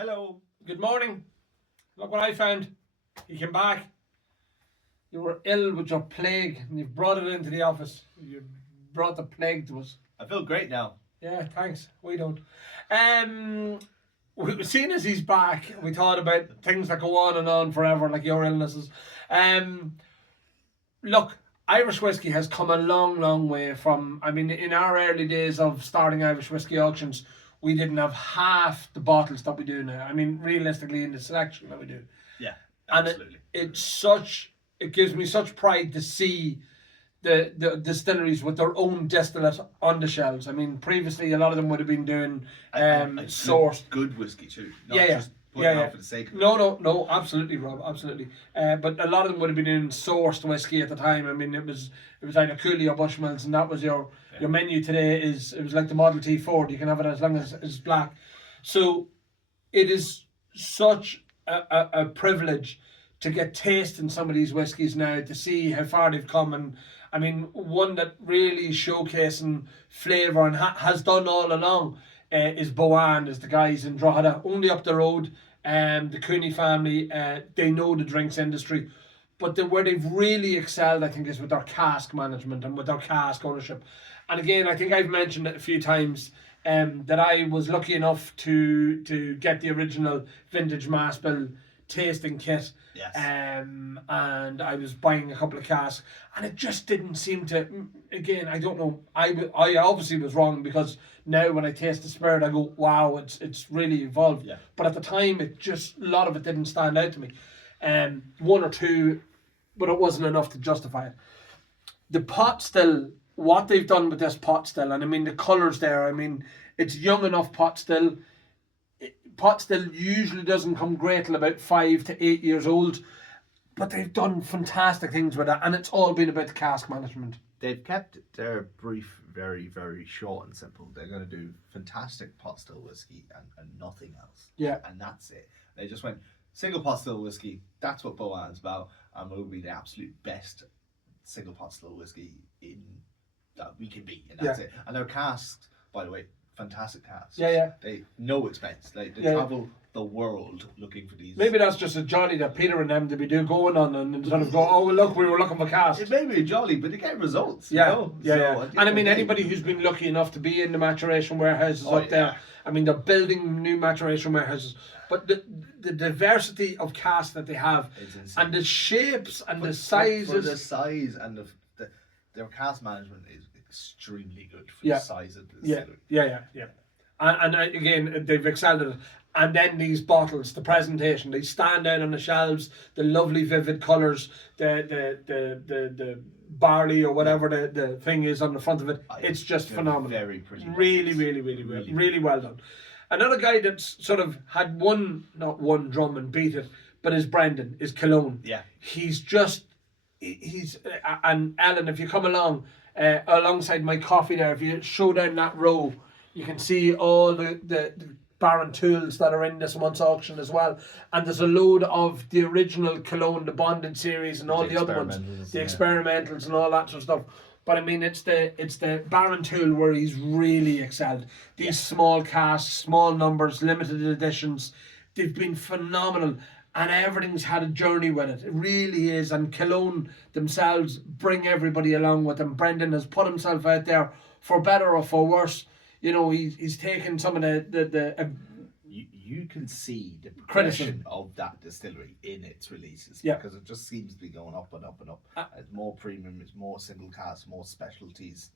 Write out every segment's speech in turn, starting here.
Hello. Good morning. Look what I found. You came back. You were ill with your plague and you've brought it into the office. You brought the plague to us. I feel great now. Yeah, thanks. We don't. Seeing as he's back, we thought about things that go on and on forever, like your illnesses. Look, Irish whiskey has come a long, long way from. I mean, in our early days of starting Irish whiskey auctions, we didn't have half the bottles that we do now. I mean, realistically, in the selection that we do. Yeah, absolutely. And it gives me such pride to see the distilleries with their own distillate on the shelves. I mean, previously a lot of them would have been doing sourced good whiskey too. Not just putting out for the sake of it. No, absolutely, Rob, absolutely. But a lot of them would have been doing sourced whiskey at the time. I mean, it was either Cooley or Bushmills, and that was your menu today. It was like the Model T Ford. You can have it as long as it's black. So it is such a privilege to get tasting some of these whiskies now, to see how far they've come. And I mean, one that really showcasing flavour and has done all along is Boann, is the guys in Drogheda, only up the road. The Cooney family, they know the drinks industry, but where they've really excelled, I think, is with their cask management and with their cask ownership. And again, I think I've mentioned it a few times, that I was lucky enough to get the original vintage mass bill tasting kit. Yes. And I was buying a couple of casks, and it just didn't seem to. Again, I don't know. I obviously was wrong, because now when I taste the spirit, I go, wow, it's really evolved. Yeah. But at the time, a lot of it didn't stand out to me. One or two, but it wasn't enough to justify it. The pot still, what they've done with this pot still, and I mean the colours there. I mean, it's young enough pot still. Pot still usually doesn't come great till about 5 to 8 years old, but they've done fantastic things with it, and it's all been about the cask management. They've kept their brief very, very short and simple. They're going to do fantastic pot still whiskey and nothing else. Yeah. And that's it. They just went single pot still whiskey. That's what Boann's about, and will be the absolute best single pot still whiskey that we can be, and that's it. And their casks, by the way, fantastic casks. Yeah. They no expense. They travel the world looking for these. Maybe that's just a jolly that Peter and them to be going on, and sort of go, oh well, look, we were looking for casks. It may be a jolly, but they get results. Yeah. So, and I mean, anybody who's been lucky enough to be in the maturation warehouses there, I mean, they're building new maturation warehouses, but the diversity of casks that they have, and the shapes and the sizes. For the size and their cask management is extremely good for the size of the distillery. Yeah. And again, they've excelled at it. And then these bottles, the presentation, they stand out on the shelves, the lovely vivid colours, the barley or whatever the thing is on the front of it. It's just phenomenal. Very pretty. Really well done. Another guy that's sort of had not one drum and beat it, but is Brendan, is Killowen. Yeah. He's and Ellen, if you come along, alongside my coffee there, if you show down that row, you can see all the Baron tools that are in this month's auction as well. And there's a load of the original Killowen, the Bonded series, and all the other ones, the experimentals and all that sort of stuff. But I mean, it's the Baron tool where he's really excelled. These small casts, small numbers, limited editions, they've been phenomenal. And everything's had a journey with it. It really is. And Killowen themselves bring everybody along with them. Brendan has put himself out there, for better or for worse. You know, he's taken some of the you can see the progression of that distillery in its releases, because it just seems to be going up and up and up. It's more premium, it's more single cask, more specialties.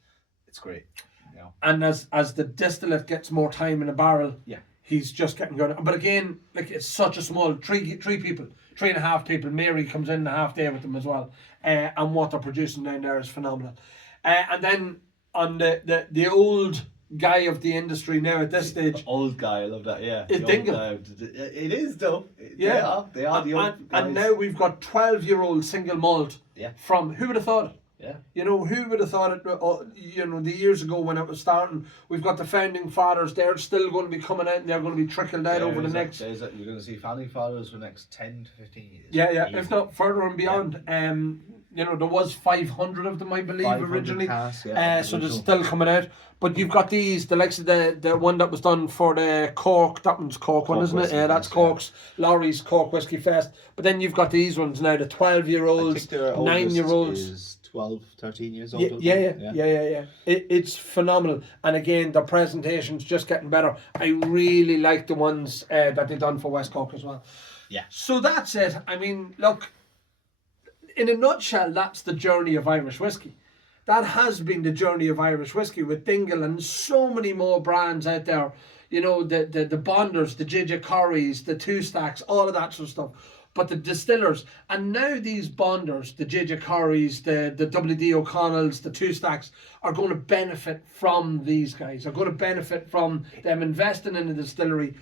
It's great. And as the distillate gets more time in a barrel, he's just getting going. But again, like, it's such a small three people, 3.5 people. Mary comes in a half day with them as well, and what they're producing down there is phenomenal. And then on the old guy of the industry now at this stage, the old guy, I love that. Yeah, is Dingle. It is though. They are the old guys. And now we've got 12-year-old single malt. From, who would have thought it? Yeah. You know, who would have thought it, the years ago when it was starting. We've got the founding fathers, they're still going to be coming out, and they're going to be trickled out over the next. You're going to see founding fathers for the next 10 to 15 years. Yeah, if not further and beyond. you know, there was 500 of them, I believe, 500 originally. casks, So they're original. still coming out. But you've got these, the likes of the one that was done for the Cork. That one's Cork one, isn't it? Whiskey Yeah, that's Fest, Cork's, Laurie's Cork Whiskey Fest. But then you've got these ones now, the 12-year-olds, 9-year-olds. Is 12, 13 years Yeah, old. yeah. It's phenomenal, and again, the presentation's just getting better. I really like the ones that they done for West Cork as well. Yeah. So that's it. I mean, look, in a nutshell, that's the journey of Irish whiskey. That has been the journey of Irish whiskey with Dingle and so many more brands out there. You know, the Bonders, the JJ Corries, the Two Stacks, all of that sort of stuff. But the distillers, and now these Bonders, the JJ Corries, the WD O'Connells, the Two Stacks, are going to benefit from these guys. Are going to benefit from them investing in the distillery,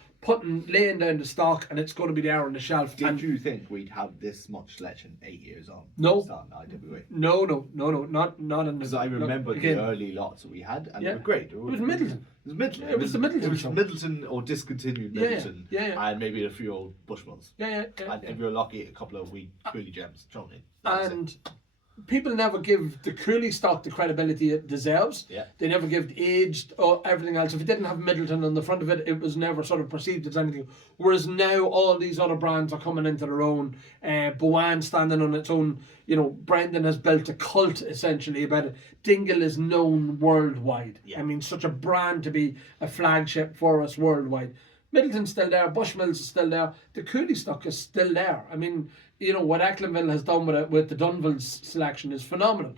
laying down the stock, and it's going to be there on the shelf. Did you think we'd have this much legend 8 years on? No. Starting IWA? No, not in the. Because I remember again, the early lots that we had, and Yeah. they were great. It was Middleton. It was Middleton. It was the Middleton It was show. Middleton or discontinued Yeah, Middleton. yeah. And maybe a few old Bushmills. Yeah. And if you're lucky, a couple of wee Cooley gems. Do you know what I mean? That was it. And people never give the Cooley stock the credibility it deserves. Yeah. They never give the aged or everything else. If it didn't have Middleton on the front of it, it was never sort of perceived as anything. Whereas now all these other brands are coming into their own. Boann standing on its own. You know, Brendan has built a cult essentially about it. Dingle is known worldwide. Yeah. I mean, such a brand to be a flagship for us worldwide. Middleton's still there, Bushmills is still there, the Cooley stock is still there. I mean, you know, what Ecklinville has done with the Dunville's selection is phenomenal.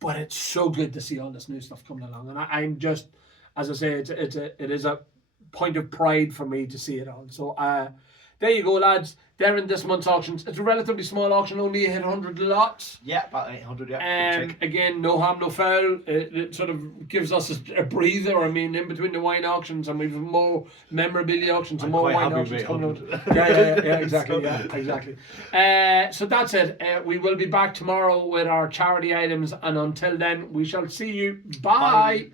But it's so good to see all this new stuff coming along. And I'm just, as I say, it is a point of pride for me to see it all. So there you go, lads. They're in this month's auctions. It's a relatively small auction, only 800 lots. Yeah, about 800, yeah. Good check. Again, no harm, no foul. It sort of gives us a breather. I mean, in between the wine auctions, and we've more memorabilia auctions and I'm more quite wine happy auctions with coming out. 800. Yeah, exactly. So that's it. We will be back tomorrow with our charity items, and until then, we shall see you. Bye. Bye.